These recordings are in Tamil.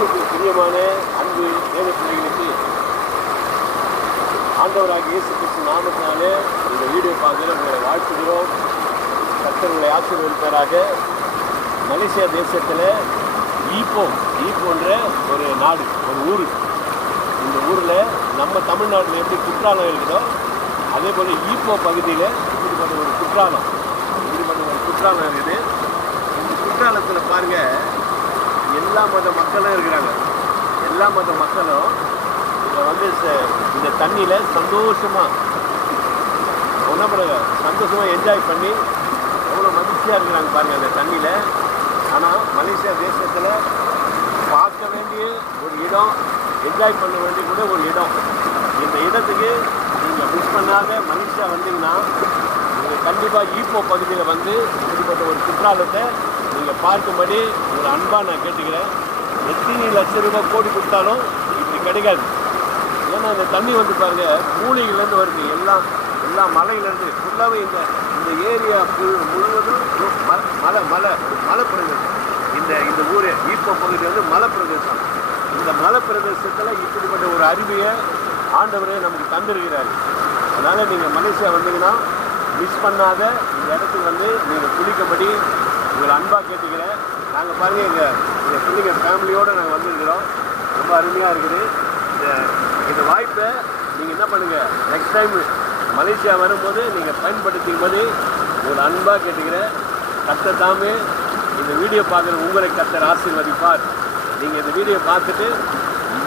பிரியமான அன்பு தேவ பிள்ளைகளுக்கு ஆண்டவராக இயேசு கிறிஸ்து நாமத்தினாலே இந்த வீடியோ பார்க்கிற உங்களை வாழ்த்துகிறோம். கர்த்தர்களை ஆசீர்வதிப்பதாக மலேசியா தேசத்தில் ஈப்போ ஈப்போன்ற ஒரு நாடு ஒரு ஊர். இந்த ஊரில் நம்ம தமிழ்நாட்டில் எப்படி குற்றாலம் இருக்குதோ அதே போல் ஈப்போ பகுதியில் இப்படிப்பட்ட ஒரு குற்றாலம் இப்படிப்பட்ட ஒரு குற்றாலம் இருக்குது. இந்த குற்றாலத்தில் பாருங்கள் எல்லா மத மக்களும் இருக்கிறாங்க. எல்லா மத மக்களும் இதை வந்து ச- இந்த தண்ணியில் சந்தோஷமாக ஒன்றும் பண்ணுங்க சந்தோஷமாக என்ஜாய் பண்ணி எவ்வளோ மகிழ்ச்சியாக இருக்கிறாங்க பாருங்கள் அந்த தண்ணியில். ஆனால் மலேசியா தேசத்தில் பார்க்க வேண்டிய ஒரு இடம் என்ஜாய் பண்ண வேண்டிய கூட ஒரு இடம். இந்த இடத்துக்கு நீங்கள் மிஸ் பண்ணாத மலேசியா வந்தீங்கன்னா நீங்கள் கண்டிப்பாக ஈப்போ பகுதியில் வந்து இப்படிப்பட்ட ஒரு குற்றாலத்தை நீங்கள் பார்க்கும்படி ஒரு அன்பாக நான் கேட்டுக்கிறேன். எத்தனை லட்சம் ரூபாய் கோடி கொடுத்தாலும் இப்படி கிடைக்காது. ஏன்னா இந்த தண்ணி வந்து பாருங்கள் மூலிகையிலேருந்து வருது. எல்லாம் எல்லா மலையிலேருந்து. ஃபுல்லாகவே இந்த இந்த ஏரியா முழுவதும் மலை மலை மலை பிரதேசம் இந்த இந்த ஊர் ஈப்போ பகுதி வந்து மலை பிரதேசம் இந்த மலை பிரதேசத்தில் இப்படிப்பட்ட ஒரு அருவியை ஆண்டவரே நமக்கு தந்திருக்கிறார். அதனால் நீங்கள் மலேசியா வந்தீங்கன்னா மிஸ் பண்ணாத இந்த இடத்துக்கு வந்து நீங்கள் குளிக்கபடி உங்களை அன்பாக கேட்டுக்கிறேன். நாங்கள் பாருங்கள் எங்கள் எங்கள் பிள்ளைங்க ஃபேமிலியோடு நாங்கள் வந்துருக்கிறோம். ரொம்ப அருமையாக இருக்குது. இந்த இந்த வாய்ப்பை நீங்கள் என்ன பண்ணுங்கள் நெக்ஸ்ட் டைம் மலேசியா வரும்போது நீங்கள் பயன்படுத்திக்கும் போது உங்களை அன்பாக கேட்டுக்கிறேன். கத்தை தாமே இந்த வீடியோ பார்க்குற உங்களை கத்தர் ஆசீர்வதிப்பார். நீங்கள் இந்த வீடியோ பார்த்துட்டு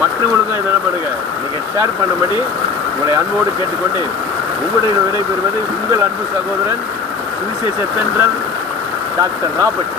மற்றவங்களுக்கும் இதை என்ன பண்ணுங்கள் நீங்கள் ஷேர் பண்ணும்படி உங்களை அன்போடு கேட்டுக்கொண்டு உங்களுடைய விடைபெறுவது உங்கள் அன்பு சகோதரன் சுவிசேஷ தென்றல் டாக்டர் ராபர்ட்